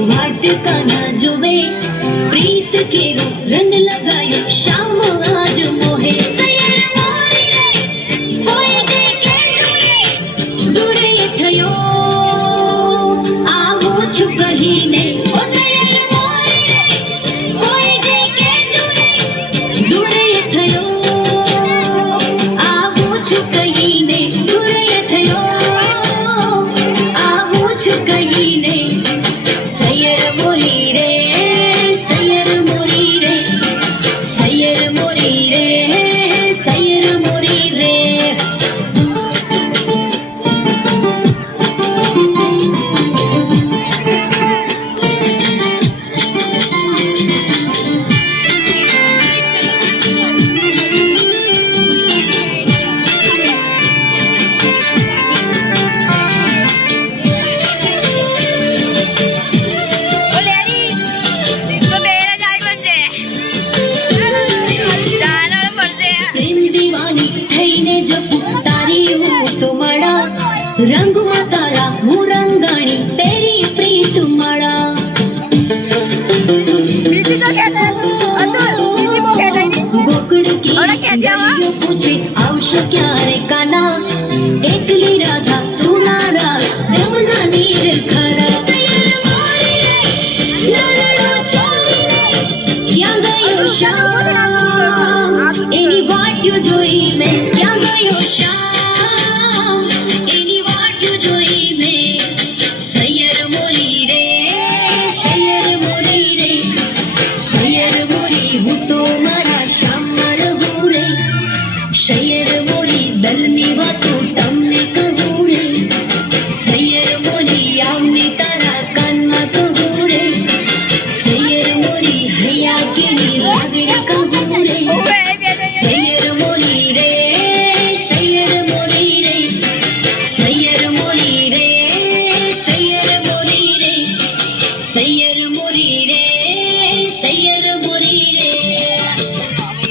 वाटकाना जुबे प्रीत के रंग लगायो शाम आज मोहे सैयर मोरी रे होए देखे जुए दूरे थयो आवो छु कहीने ओ सैयर मोरी रे होए देखे जुए दूरे थयो आवो छु कहीने दूरे थयो आवो छु कहीने रंग मातारा मुरंगाणी तेरी प्रीत माड़ा प्रीति तो कहता है अतुल प्रीति वो कहता है नहीं गोकुड़ की और कहते हैं पूछे आवश्यक क्या रे काना एकली राधा सुना राज जमुना नीर खरा सैयर मोरी रे ललड़ो छोरी रे क्या गयो शाम एनी वाट यू जोई में क्या गयो शाम सैयर मोरी रे सैयर